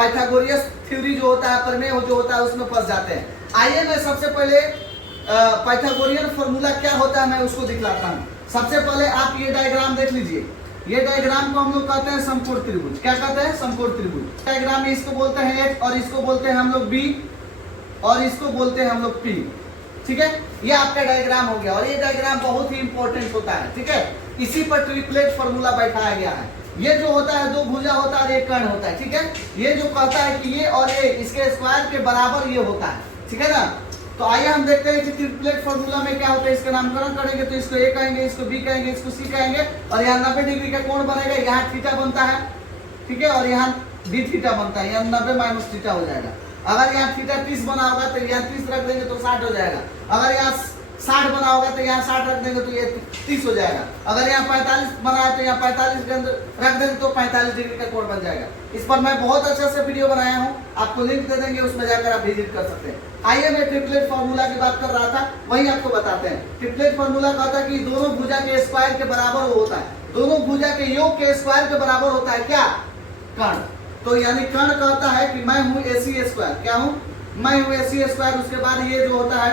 पाइथागोरियस theory जो होता है, प्रमेय जो होता है, उसमें फंस जाते हैं। आइए मैं सबसे पहले पाइथागोरियन फॉर्मूला क्या होता है मैं उसको दिखलाता हूँ। सबसे पहले आप ये डायग्राम देख लीजिए। ये डायग्राम को हम लोग कहते हैं समकोण त्रिभुज। क्या कहते हैं? समकोण त्रिभुज। डायग्राम में इसको बोलते हैं H और इसको बोलते हैं हम लोग B और इसको बोलते हैं हम लोग P। ठीक है, ये आपका डायग्राम हो गया और ये डायग्राम बहुत ही इंपॉर्टेंट होता है। ठीक है, इसी पर ट्रिपलेट फॉर्मूला बैठाया गया है। ये जो होता है दो भुजा होता है और एक कर्ण होता है। ठीक है, ये जो कहता है कि ये और ये इसके स्क्वायर के बराबर ये होता है। ठीक है ना, तो आइए हम देखते हैं कि ट्रिपलेट फॉर्मूला में क्या होता है। इसका नामकरण करेंगे तो इसको ए कहेंगे, इसको बी कहेंगे, इसको सी कहेंगे और यहाँ 90 डिग्री का कोण बनेगा। यहाँ थीटा बनता है, ठीक है, और यहाँ डी थीटा बनता है। यहाँ 90 माइनस थीटा हो जाएगा। अगर यहाँ थीटा 30 बना होगा तो यहाँ 30 रख देंगे तो 60 हो जाएगा। अगर यहाँ 60 बना होगा तो यहाँ 60 रख देंगे तो ये 30 हो जाएगा। अगर यहाँ 45 बना है तो यहाँ 45 के अंदर रख देंगे तो 45 डिग्री का कोण बन जाएगा। इस पर मैं बहुत अच्छा से वीडियो बनाया हूँ, आपको लिंक दे देंगे, उसमें जाकर आप विजिट कर सकते हैं। आइए मैं ट्रिपलेट फॉर्मूला की बात कर रहा था, वही आपको बताते हैं। ट्रिपलेट फॉर्मूला कहता है कि दोनों भुजा के स्क्वायर के बराबर वो होता है। दोनों भुजा के योग के स्क्वायर के बराबर होता है क्या? कर्ण। तो यानी कर्ण कहता है कि मैं हूँ AC स्क्वायर। क्या हूँ? मैं हूँ AC स्क्वायर। उसके बाद ये जो होता है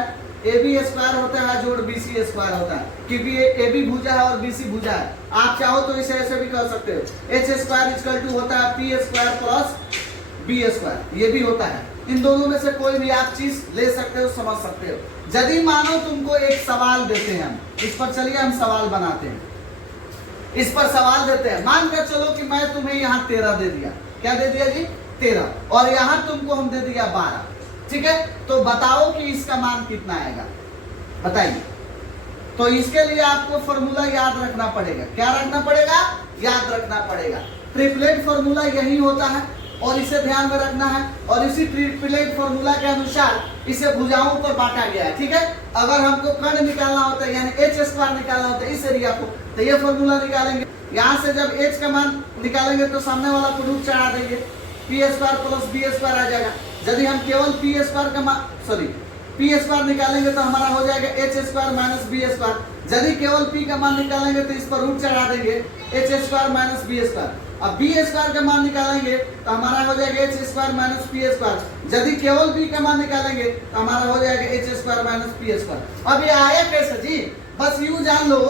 AB स्क्वायर होता है जोड़ BC स्क्वायर होता है, क्योंकि ये AB भुजा है और BC भुजा है। आप चाहो तो इसे ऐसे भी कर सकते हो। H स्क्वायर इक्वल टू होता है P square plus B square, ये भी होता है। इन दोनों में से कोई भी आप चीज ले सकते हो, समझ सकते हो। यदि मानो तुमको एक सवाल देते हैं, हम इस पर चलिए हम सवाल बनाते हैं। इस पर सवाल देते हैं, मान कर चलो कि मैं तुम्हें यहाँ 13 दे दिया। क्या दे दिया जी? 13, और यहाँ तुमको हम दे दिया 12। ठीक है, तो बताओ कि इसका मान कितना आएगा, बताइए। तो इसके लिए आपको फॉर्मूला याद रखना पड़ेगा। क्या रखना पड़ेगा? याद रखना पड़ेगा। ट्रिपलेट फॉर्मूला यही होता है और इसे ध्यान में रखना है। और इसी ट्रिपलेट फॉर्मूला के अनुसार इसे भुजाओं पर बांटा गया है। ठीक है, अगर हमको कर्ण निकालना होता है यानी H स्क्वायर निकालना होता है इस एरिया को, तो ये फॉर्मूला निकालेंगे। यहाँ से जब H का मान निकालेंगे तो सामने वाला को रूट चढ़ा देंगे, P square plus B square आ जाएगा। यदि हम केवल P स्क्वायर का P स्क्वायर निकालेंगे तो हमारा हो जाएगा H square minus B square. यदि केवल P का मान निकालेंगे तो इस पर रूट चढ़ा देंगे H square minus B square. अब B स्क्वायर का मान निकालेंगे तो हमारा हो जाएगा H square minus P square. यदि केवल B का मान निकालेंगे तो हमारा हो जाएगा H square minus P square. अब ये आया कैसे जी? बस यूं जान लो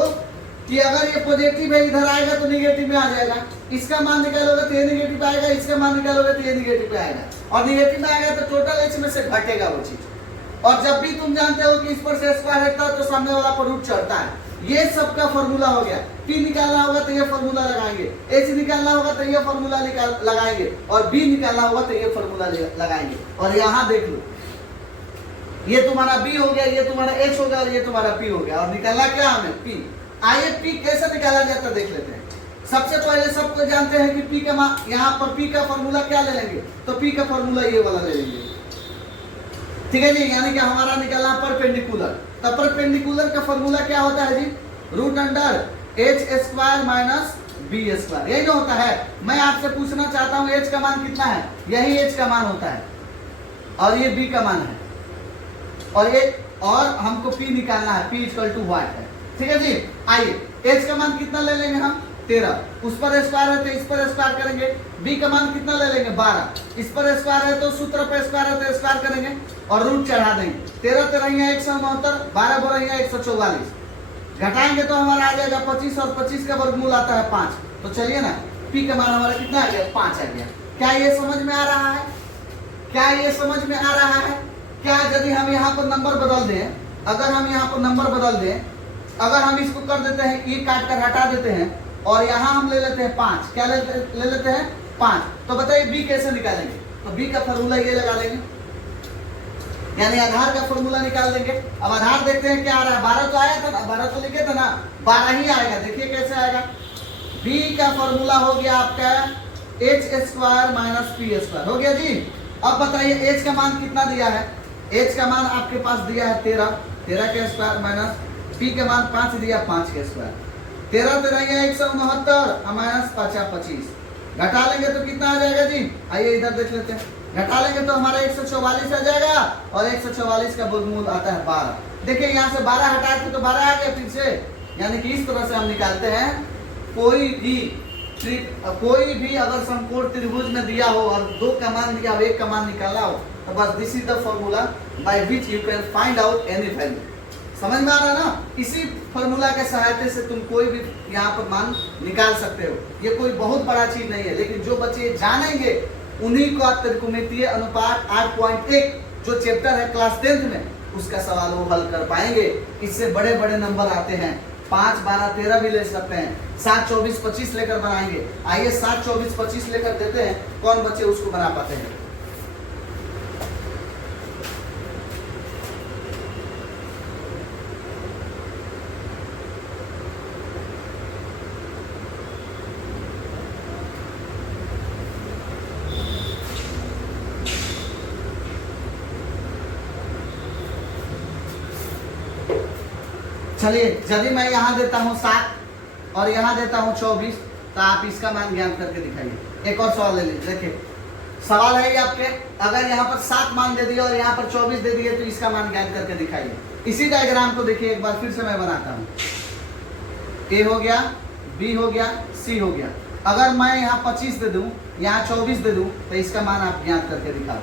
कि अगर ये पॉजिटिव है इधर आएगा तो निगेटिव में आ जाएगा। इसका मान निकालोगे तो ये निगेटिव आएगा, इसका मान निकालोगे तो ये निगेटिव पे आएगा, और निगेटिव में आएगा तो टोटल H में से घटेगा वो चीज। और जब भी तुम जानते हो कि इस पर से स्क्वायर हटता है तो सामने वाला पर रूट चढ़ता है। ये सबका फॉर्मूला हो गया। P निकालना होगा तो ये फॉर्मूला लगाएंगे, H निकालना होगा तो ये फॉर्मूला लगाएंगे, और B निकालना होगा तो ये फॉर्मूला लगाएंगे। और यहाँ देख लो, ये तुम्हारा B हो गया, ये तुम्हारा H हो गया और ये तुम्हारा P हो गया। और निकालना क्या हमें? P। आइए P कैसे निकाला जाता है देख लेते हैं। सबसे पहले सबको जानते हैं कि P का मान, यहाँ पर P का फॉर्मूला क्या ले लेंगे? तो P का फॉर्मूला ये वाला ले लेंगे। ठीक है जी, यानी कि हमारा निकालना परपेंडिकुलर। तो परपेंडिकुलर का फॉर्मूला क्या होता है जी? Root under H square minus B square, यही ना होता है। मैं आपसे पूछना चाहता हूँ H का मान कितना है? यही H का मान होता है और ये B का मान है, और हमको P निकालना है। P इक्वल टू वाट है। ठीक है जी, आइए H का मान कितना ले लेंगे हम? 13। उस पर स्क्वायर है तो इस पर स्क्वायर करेंगे। B का मान कितना ले लेंगे? 12। इस पर स्क्वायर है तो सूत्र पर स्क्वायर है तो स्क्वायर करेंगे और रूट चढ़ा देंगे। 13 13 169, 12 12 144। घटाएंगे तो हमारा आ जाएगा 25 और 25 का वर्गमूल आता है 5। तो चलिए ना, P का मान हमारा कितना आ गया? 5 आ गया। क्या ये समझ में आ रहा है? क्या ये समझ में आ रहा है? क्या यदि हम यहाँ पर नंबर बदल दें, अगर हम यहाँ पर नंबर बदल दें, अगर हम इसको कर देते हैं, ये काट कर हटा देते हैं और यहाँ हम ले लेते हैं 5। क्या ले लेते हैं? 5। तो बताइए B कैसे निकालेंगे? तो B का फॉर्मूला ये लगा लेंगे, यानी आधार का फॉर्मूला निकाल देंगे। अब आधार देखते हैं क्या आ रहा है। 12 तो आया था ना, 12 तो लिखे थे ना, 12 ही आएगा। देखिए कैसे आएगा। B का फॉर्मूला हो गया आपका H square minus P square, हो गया जी। अब बताइए H का मान कितना दिया है? H का मान आपके पास दिया है 13, 13 के स्क्वायर माइनस P का मान 5 दिया, 5 के स्क्वायर। 13 13 169 माइनस 5 25। घटा लेंगे तो कितना आ जाएगा जी? आइए इधर देख लेते हैं। घटा लेंगे तो हमारा 144 आ जाएगा और 144 का वर्गमूल आता है 12। देखिए यहाँ से 12 हटाए थे तो 12 आ गया फिर से। यानी कि इस तरह से हम निकालते हैं कोई भी कोई भी अगर समकोण त्रिभुज में दिया हो और 2 का मान दिया हो, 1 का मान निकालना हो, तो बस this is the formula by which you can find out any value. समझ में आ रहा है ना? इसी फॉर्मूला के सहायता से तुम कोई भी यहाँ पर मान निकाल सकते हो। ये कोई बहुत बड़ा चीज नहीं है, लेकिन जो बच्चे जानेंगे उन्हीं को त्रिकोणमितीय अनुपात 8.1 जो चैप्टर है क्लास 10th में, उसका सवाल वो हल कर पाएंगे। इससे बड़े बड़े नंबर आते हैं, 5, 12, 13 भी ले सकते हैं, 7, 24, 25 लेकर बनाएंगे। आइए 7, 24, 25 लेकर देते हैं, कौन बच्चे उसको बना पाते हैं। चलिए, यदि मैं यहाँ देता हूँ 7 और यहाँ देता हूँ 24, तो आप इसका मान ज्ञात करके दिखाइए। एक और सवाल ले लीजिए। देखिए सवाल है ये आपके, अगर यहाँ पर 7 मान दे दिया और यहाँ पर 24 दे दिए, तो इसका मान ज्ञात करके दिखाइए। इसी डायग्राम को देखिए एक बार फिर से मैं बनाता हूँ। ए हो गया, बी हो गया, सी हो गया। अगर मैं यहाँ 25 दे दूँ, यहाँ 24 दे दूँ, तो इसका मान आप ज्ञात करके दिखाओ।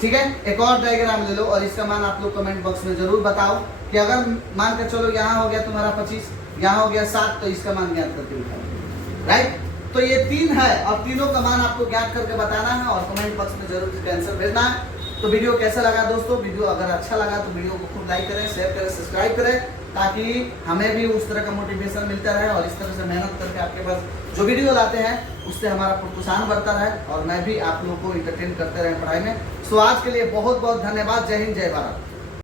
ठीक है, एक और डायग्राम ले लो और इसका मान आप लोग कमेंट बॉक्स में जरूर बताओ कि अगर मान के चलो यहाँ हो गया तुम्हारा 25, यहाँ हो गया 7, तो इसका मान ज्ञात करके दिखाओ। राइट, तो ये 3 है और तीनों का मान आपको ज्ञात करके बताना है और कमेंट बॉक्स में जरूर इसका आंसर भेजना है। तो वीडियो कैसा लगा दोस्तों? वीडियो अगर अच्छा लगा तो वीडियो को खूब लाइक करें, शेयर करें, सब्सक्राइब करें, ताकि हमें भी उस तरह का मोटिवेशन मिलता रहे और इस तरह से मेहनत करके आपके पास जो वीडियो लाते हैं उससे हमारा प्रोत्साहन बढ़ता रहे और मैं भी आप लोगों को इंटरटेन करते रहे पढ़ाई में। सो आज के लिए बहुत बहुत धन्यवाद। जय हिंद, जय भारत।